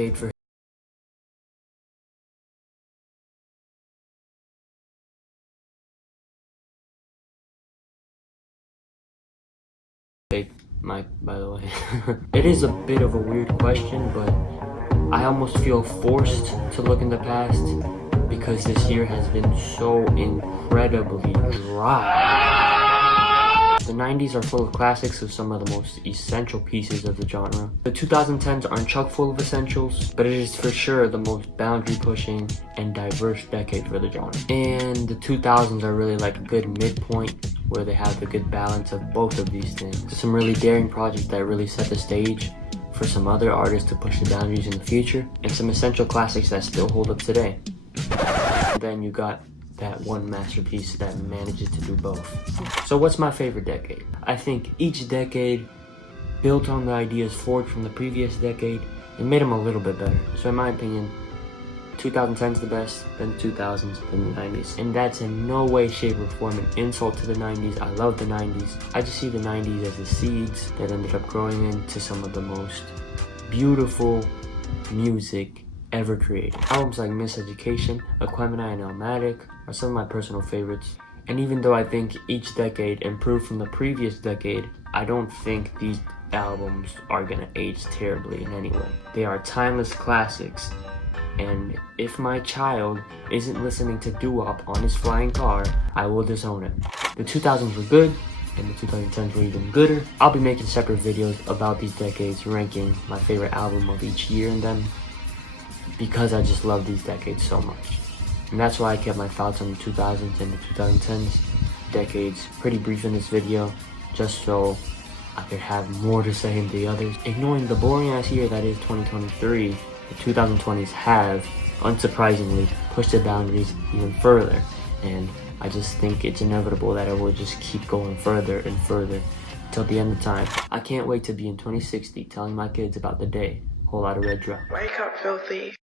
decade for Mike, by the way. It is a bit of a weird question, but I almost feel forced to look in the past because this year has been so incredibly dry. The 90s are full of classics of some of the most essential pieces of the genre. The 2010s aren't chock full of essentials, but it is for sure the most boundary-pushing and diverse decade for the genre. And the 2000s are really like a good midpoint where they have the good balance of both of these things. Some really daring projects that really set the stage for some other artists to push the boundaries in the future, and some essential classics that still hold up today. And then you got that one masterpiece that manages to do both. So what's my favorite decade? I think each decade built on the ideas forged from the previous decade and made them a little bit better. So in my opinion, 2010's the best, then 2000s, then the 90s. And that's in no way, shape, or form an insult to the 90s. I love the 90s. I just see the 90s as the seeds that ended up growing into some of the most beautiful music ever created. Albums like Miseducation, Aquemini, and Illmatic are some of my personal favorites. And even though I think each decade improved from the previous decade, I don't think these albums are gonna age terribly in any way. They are timeless classics, and if my child isn't listening to doo-wop on his flying car, I will disown him. The 2000s were good, and the 2010s were even gooder. I'll be making separate videos about these decades, ranking my favorite album of each year in them, because I just love these decades so much. And that's why I kept my thoughts on the 2000s and the 2010s decades pretty brief in this video, just so I could have more to say in the others. Ignoring the boring ass year that is 2023, the 2020s have, unsurprisingly, pushed the boundaries even further. And I just think it's inevitable that it will just keep going further and further till the end of time. I can't wait to be in 2060 telling my kids about the day Whole Lotta Red dropped. Wake up, filthy.